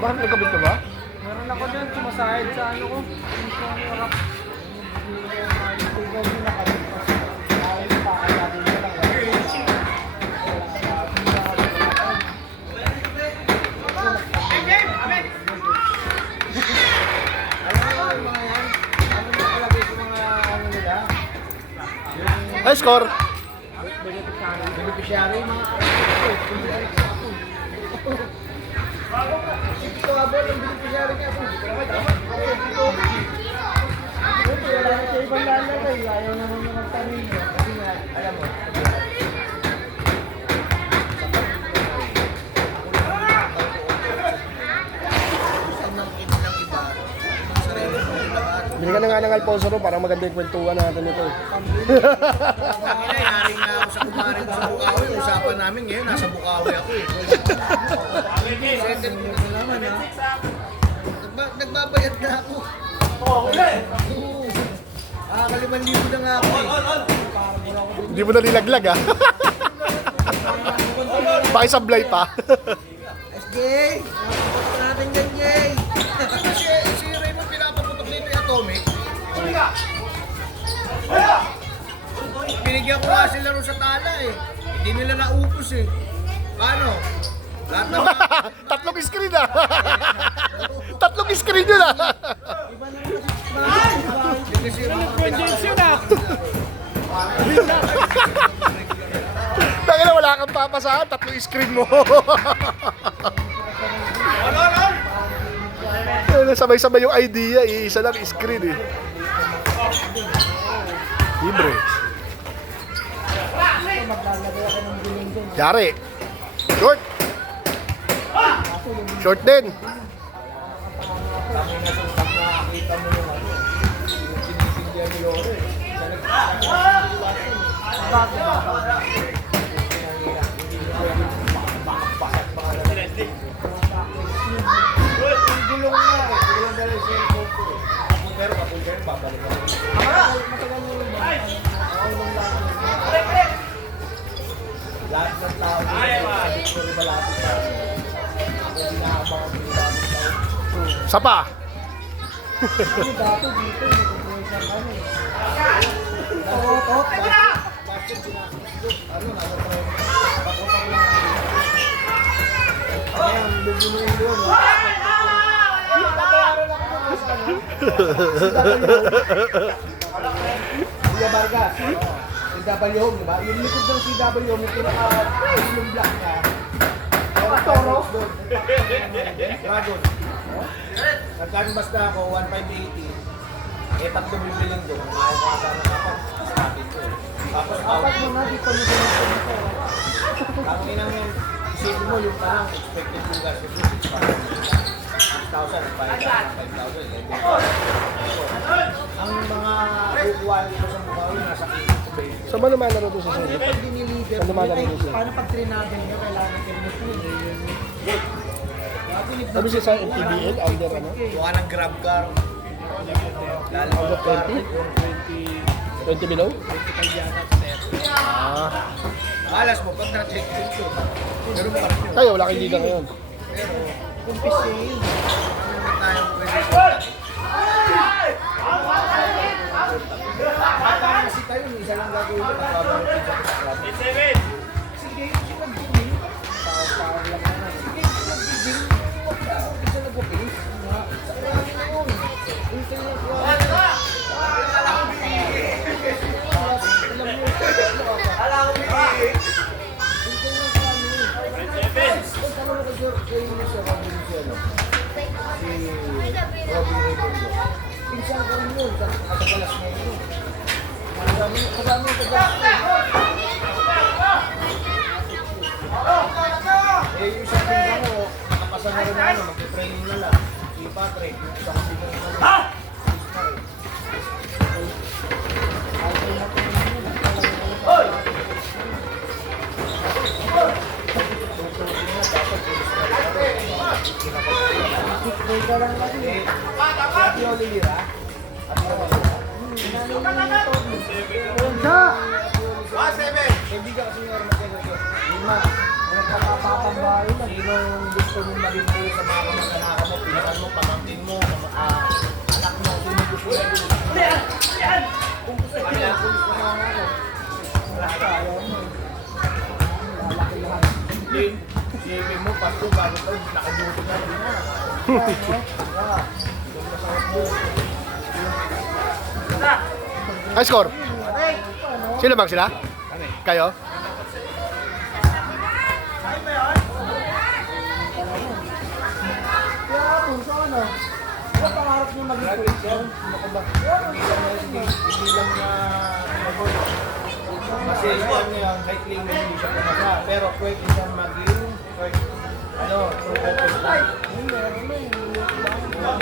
Bakit nagkabit ka ba? Meron ako dyan, sumasahid sa ano ko. Yung sa harap. Ikaw yung nakabit pa siya. Dahil pakalatin mo lang. High score! Beneficiary, mga ito abo ng beneficiary niya po. Wala na siya ibang lalagay. Ayaw naman yung magtanin niya. Kasi nga, alam mo. Bili ka na nga ng Alfonso ro, parang maganda yung kwentuhan natin ito. Yaring na ako sa kumarin sa Bukawi. Usapan namin ngayon, nasa Bukawi ako eh. Second mo naman ha. Nagbabayad na ako. Oo. 5,000 na nga ako eh. Hindi mo nalilaglag ah. Pakisablay pa. SJ! Napapot natin yan, Jay! Si Raymond pinapaputok dito yung Atomic. Binigyan ko nga sila rin sa tala eh. Hindi nila naupos eh. Paano? Lahat ng Tatlong screen ah. Tatlong screen yun ah. kasi yung mga Tangina, wala kang papasahan, tatlong screen mo. Sabay-sabay yung idea, isa lang screen eh. Libre. Yari. Short. Short din. nakita mo yung ano, sinisindihan ni Loro eh. Gulong nga eh. Gulong dahil sa cellphone ko eh. Kapulgero, babalik ako. Matagal mo yun. Lahat ng tao dito, malapit sa hindi nakabang ang pinagabang tao. Sapa. Dati dito, nag-pressure kami. Bakit ginagawa? Ano, nasa train. Ayan, bubunuin doon. Babayaran ako doon. Kuya Vargas. CW Home, di ba? Yung likod ng CW Home, yung yung black niya. Toro? Dragon. Nagkanbas na ako, 1,580. Eh, tatlo bibiling doon. Makakasa na ako. Sabi ko. Tapos, Apat mo na, dito mo din ito. ang inang yan, isipin mo yung parang expected yung gas. 6,000, 5,000. Ang mga kukuha dito sa mukha ko, nasa 80. Saan ba lumalaro to sa Ano Sulit? yung pag diniliver? Saan lumalaro Ay, to siya? paano pag trinadel nyo, kailangan i-remit mo Sabi siya sa MTBL, under ano? Kuha ng grab car. Under 20? 20 below? Ah. Alas mo, pag na-check ito. Pero pa rin yun. Kayo, wala kang liga ngayon. Pero, Kumpis yun. ano tayong pwede Paano kasi tayo, isa lang gagawin ko. Pagbabarutin sa grab. Sige, mag-giving. Tao-tao lang naman. Sige, mag-giving. Isa nag-base. Sa krami na yun. Isa yung krami. Pinsan ko rin yun, katagalas mo yun. Kadami kagalas ko. Eh, yung isang tingin ko, nakapasa na rin ako, mag-training na lang. Si Patrick, isang tingin na lang. Kickball ka lang kasi. Ate Olivera? Ate Olivera? Kaibigan kasi nga rin magkagawa. Lima. Nagkakapatambahay lang. Sinong gusto mong maging po sa mga kamag-anak mo, pinakan mo, pamangkin mo, anak mo, sino gusto mo? Kung gusto ko lang, kung gusto ko nga lang. Wala ka, ayaw mo. Lalaki lahat. Siyempre mo, pasto, bago tayo, nakabuto na rin na. High score? Sino bang sila? Kayo? Kaya kung sa ano, ano pangarap niyo maging police? Hindi lang na kasi yun yung kahit linggo hindi siya pumasa. Pero pwede siya maging ano, true open fight.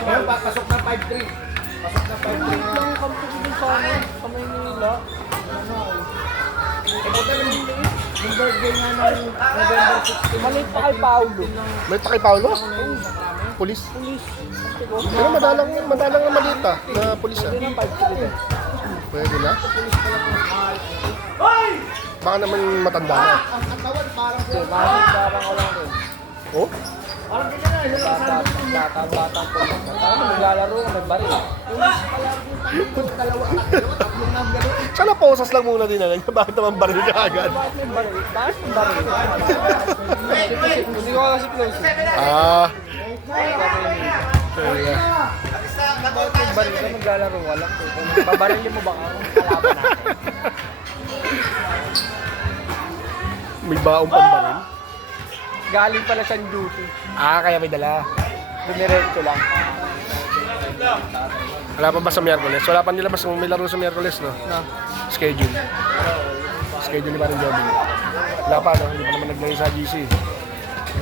Ngayon, pasok na 5-3. Pasok na 5-3 na. Ang kampunin din sa ano, sa Maynila. Ano yung birthday nga ng November 16. Maliit pa kay Paolo. May pa kay Paolo? Pulis? Police. Pero madalang na maliit ah, na pulis ah. Hindi ng 5-3 eh. Pwede na. Baka naman matanda na. Ang katawan parang Kasi parang ko lang rin. Oh? parang ganyan na. Batang police. Parang maglalaro, nagbaril. Tatlong na gano'n. Sana posas lang muna din na bakit naman baril ka agad? Bakit may baril? Bakit may baril? Hindi ko kasi close eh. Ah. Kaya. Bakit may baril ka maglalaro? Walang ko. Kung babarilin mo ba ang kalaban natin? May baong pambaril. Galing pala siyang duty. Ah, kaya may dala. Dumiretso lang. Wala pa ba sa Miyerkules? Wala pa nila mas may laro sa Miyerkules, no? Na. Schedule. Schedule ni Parang Joby. Wala pa, no? Hindi pa naman naglagay sa GC.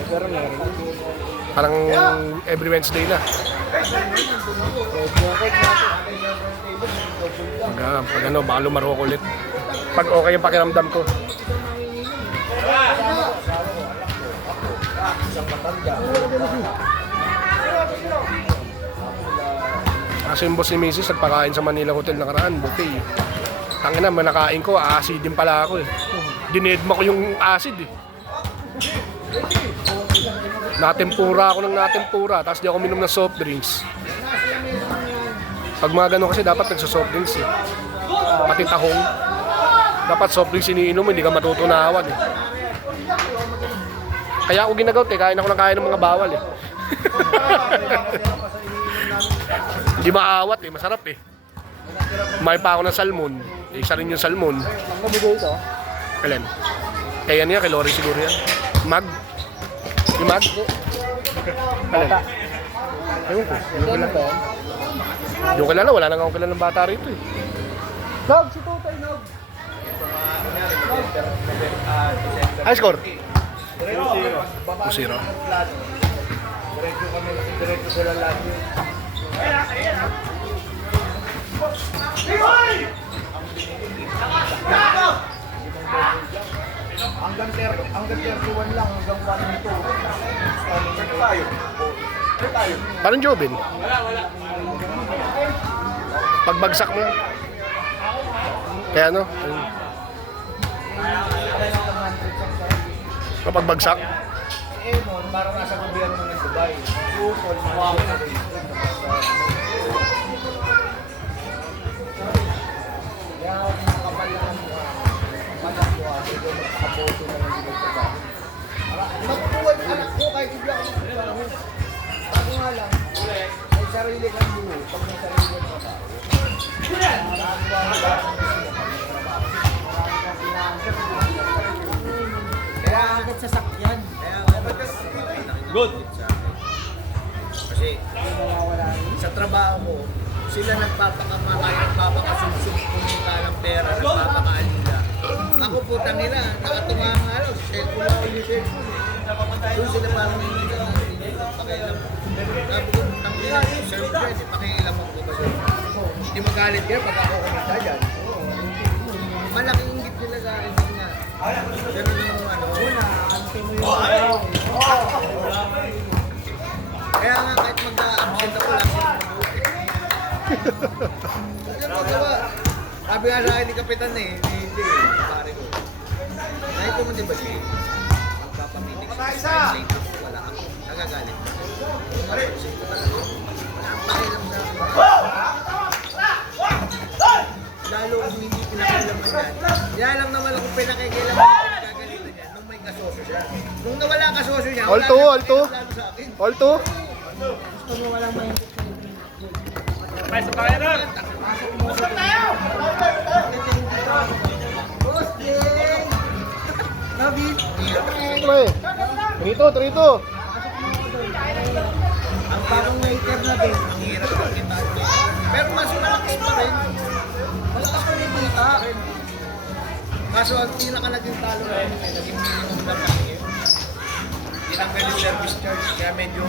Pero meron. Parang every Wednesday na. Pag ano, baka lumaro ko ulit. Pag okay yung pakiramdam ko. Kasi yung boss ni Mrs. nagpakain sa Manila Hotel nakaraan, buffet. Tangina, manakain ko, acid din pala ako eh. Dinedma ko yung acid eh. Natempura ako ng natempura, tapos di ako minom ng soft drinks. Pag mga ganun kasi dapat nagsa-soft drinks eh. Pati tahong. Dapat soft drinks iniinom mo, hindi ka matutunawan eh. Kaya ako ginagaw eh, kain ako ng kain ng mga bawal eh. Hindi maawat eh, masarap eh. Kumain pa ako ng salmon. Isa rin yung salmon. Ang nabigay ito. Alin? Kaya niya, kay Lori siguro yan. Mag? Yung mag? Alin? Ayun ko. Yung Ano ba yan? Yung kilala, wala na nga akong kilala ng bata rito eh. Nog, si Tutoy, Nog. High score? 2-0. Diretso kami, diretso sila lahat yun. Hanggang 31 lang, hanggang 1 tayo. Parang Jobin. Pagbagsak mo. Kaya ano? Ayun. Kapag bagsak, Eh, mon, parang nasa gobyerno ng Dubai. Sukol, kaya ako nakakapal lang ang mukha. Kapal ang mukha, hindi ko magpakaboto na lang dito sa bahay. Magpuwag anak ko kahit hindi ako magpaparaho. Ako nga lang, may sarili kang buho pag may sarili kang trabaho. Kaya Agad sa sakyan. good. Kasi sa trabaho ko, sila nagpapakasunsum kumita ng pera, nagpapakaalila. Ako po tangina, nakatunga nga lang, cellphone ako yung cellphone eh. Doon sila parang hindi ka pakialam. Sabi ko, tangina, sir Fred, pakialam mo ba sir? Hindi magalit ka pag ako kumita dyan. Malaking inggit nila sa akin nga. Ganun yung ano. Kaya nga kahit mag-absent ako lang sila mag-uwi. Ano magawa? Sabi nga sa akin ni Kapitan eh, hindi pare ko. Dahil ko mo di ba siya? Magpapamitig siya. Late ako, wala ako. Nagagalit. Absent ko talaga. Wala ang pakialam sa akin. Lalo kung hindi pinakailaman yan. Kaya lang naman ako pinakailaman pinagagalitan yan nung may kasosyo siya. Nung nawala ang kasosyo niya, wala Alto, nang alto. pakialam sa akin. Alto. Gusto mo walang mahigit sa libro. Boss Jay! David! Pre. 3-2. Ang bagong waiter na din. Ang hirap ng kita. Pero mas malakas pa rin. Malakas pa rin kita. Kaso ang pinaka naging talo namin ay naging minimum lang kami. Tinanggal yung service charge kaya medyo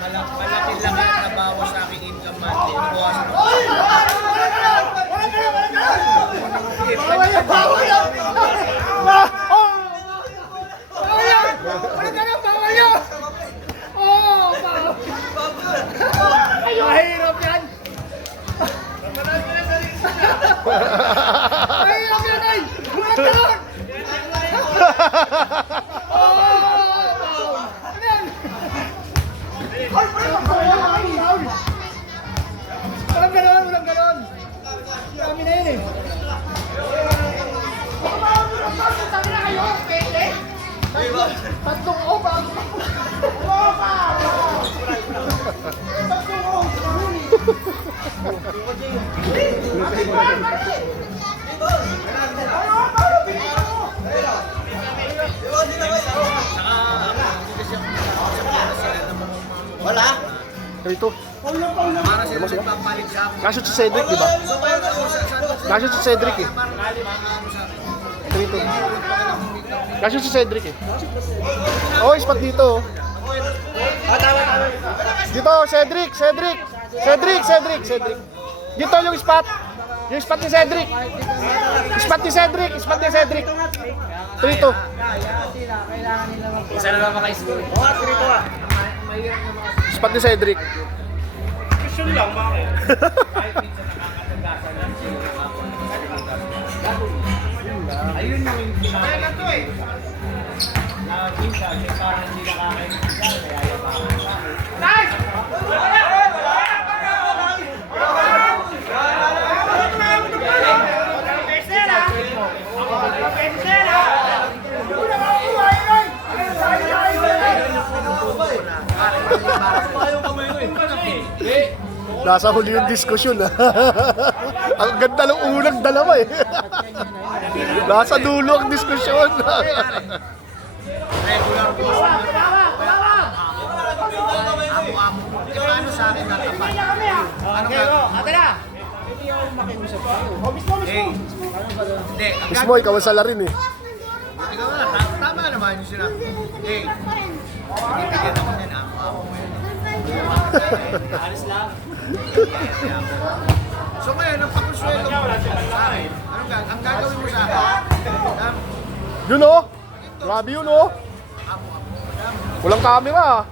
malaki lang ang nabawas sa aking income monthly. Nabawasan ako. Mahirap yan! Mahirap yan ay! Huwag ka lang! Walang ganon! Kami na yun eh! Tatlong opa! Wala. Ito. Para sila nagpapalit sa akin. Kaso si Cedric, di ba? So kaya ako sa Kaso si Cedric eh. parang ano sa akin. 3-2. Kaso si Cedric eh. Oh, spot dito. Dito, Cedric. Dito yung spot. Yung spot ni Cedric. Spot ni Cedric. 3-2. Kaya sila, kailangan nila mag- Isa na lang maka-score. Spot ni Cedric. Ayun yung pinaka to eh. Minsan, parang hindi nakakaintindihan, kaya yabangan sa akin. Nasa huli yung diskusyon ah. Ang ganda ng unang dalawa eh. Nasa dulo ang diskusyon. Regular po. Amo-amo. Eh, paano sa akin natapat? Ano ka? Hindi ako makiusap sa'yo. Hey, hindi. Ang Mismo, ikaw ang sala rin eh. Ikaw na, tama naman yung sila. Hey, binibigyan ako niyan, amo-amo mo yan. Alis lang. So ngayon, ang pakuswelo mo sa akin, ang gagawin mo sa akin, Yun oh. Grabe yun oh. Walang camera.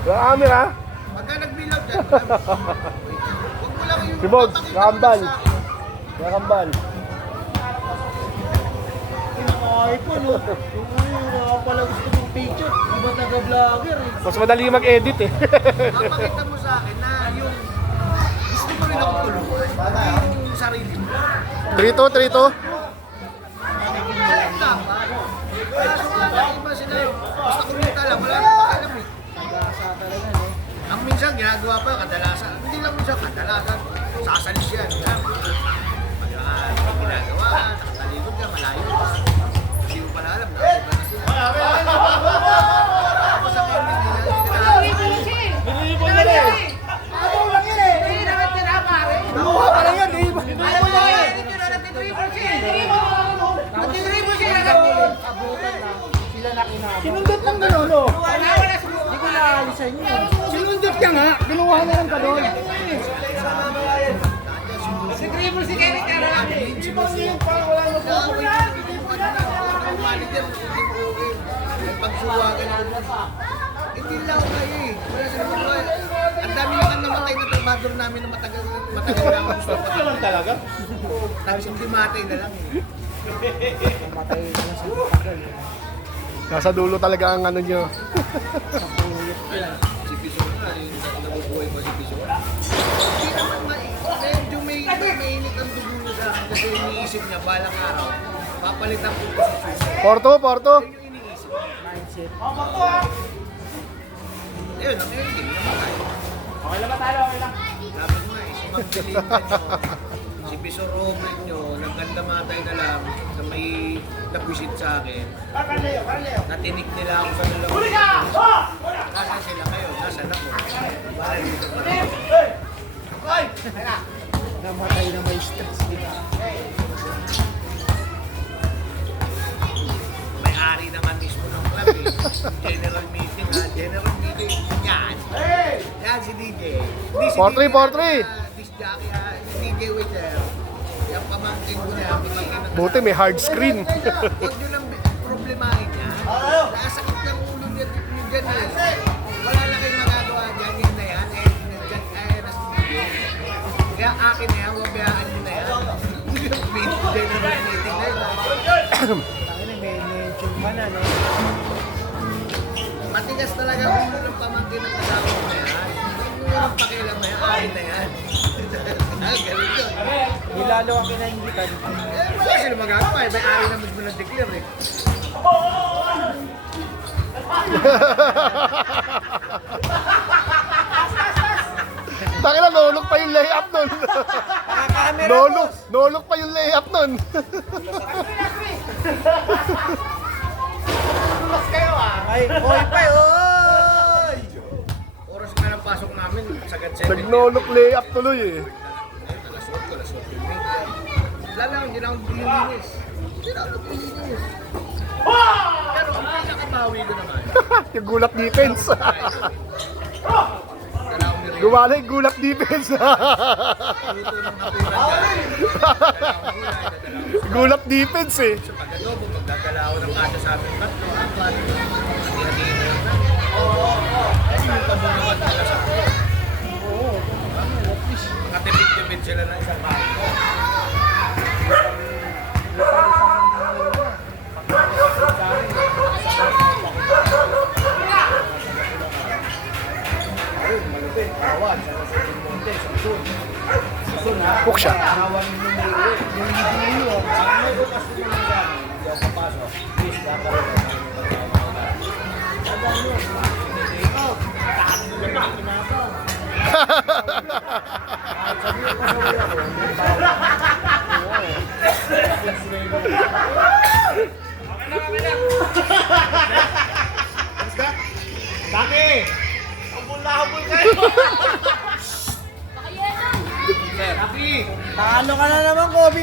Walang camera. pagka nagbilaw dyan, huwag mo lang yung Si Bogs, papakita mo kakambal. lang sa akin. Nakambal. iPhone, oh. Yung mga pala gusto mong picture. Iba taga-vlogger, eh. Mas madali mag-edit eh. Papakita mo sa akin na yung gusto mo rin ako tulungan, yung sarili mo. 3-2. Dapat. Kaso nga na iba sila, basta kumita lang, wala nang pakialam eh. Nagasa talaga, no? Ang minsan ginagawa pa, kadalasan, hindi lang minsan, kadalasan, sasalis yan. Pag ginagawa, nakatalikod ka, malayo ka. Hindi mo pala alam, nakasuka na sila. Ako sa mga Sila na kinabang. Sinundot ng gano'n, no? Hindi ko naalisan yun. Sinundot ka nga. Kinuha na lang ka doon. Si Dribble si Kenny Kara. Hindi ba siya parang wala na po? pagsuwagan ko. Hindi lang kayo eh. Wala sila magawa. Ang dami naman namatay na trabador namin na matagal na ako gusto. Talaga? Tapos hindi matay na lang eh. Matay na lang sa tagal. Nasa dulo talaga ang ano nyo. Si Piso nga, nabubuhay pa si Piso. Hindi naman medyo may mainit ang dugo niya sa akin kasi iniisip niya balang araw. Papalitan ko po si Suso. Porto. Yun yung iniisip. Mindset. Ayun, ang ending, namatay. Okay lang ba tayo? Okay lang. Sabi ko nga eh, si Ma'am Belinda nyo, si Piso Robert nyo, nagkandamatay na lang na may nagwisit sa akin. Natinig nila ako sa dalawa. Nasaan sila kayo? Nasaan ako? Namatay na may stress nila. May-ari naman mismo ng club eh. General meeting ha, general meeting. Yan. Yan si DJ. Hindi si 4-3. Disc jockey ha, si DJ Waiter. Yung pamangkin ko na, pamangkin na. Buti may hard screen. Huwag nyo lang problemahin niya. Nakasakit ng ulo niya dyan eh. Wala na kayong magagawa dyan, yan na yan. Dyan, kaya akin na yan, huwag bayaan nyo na yan. General meeting na yun. Tangina, may mention ka na, no? Matigas talaga ang ulo ng pamangkin ng kasama mo na yan. Huwag nyo lang pakialam na yan, akin na yan. Galing yun. Di lalo ang kinaingitan. Wala sila magagawa eh. May ari na mismo na-declare eh. Takina, nolok pa yung layup nun. Nolok pa yung layup nun. Ay, oy pa, oy! Oras nga ng pasok namin, sagad 7. Nagnolok layup tuloy eh. Alas 8 yung media. Wala lang, hindi na ako nililinis. Hindi na ako nililinis. Pero ang pinakabawi ko naman, Yung gulak defense. dala ako ni Rio. Gumala yung gulak defense. Luto ng hapunan dyan. Dala akong gulay, dala akong Gulak defense eh. sa pag-adobo, magdadala ako ng kasa sa amin tatlo, apat, hati-hatiin na lang namin. Kasi yung pabunungan nila sa akin. Nakatipid-tipid sila ng isang kaso. Hook shot. Sabi ko na wala ko. Dati! Habol kayo! Dati! Paano ka na naman, Kobe,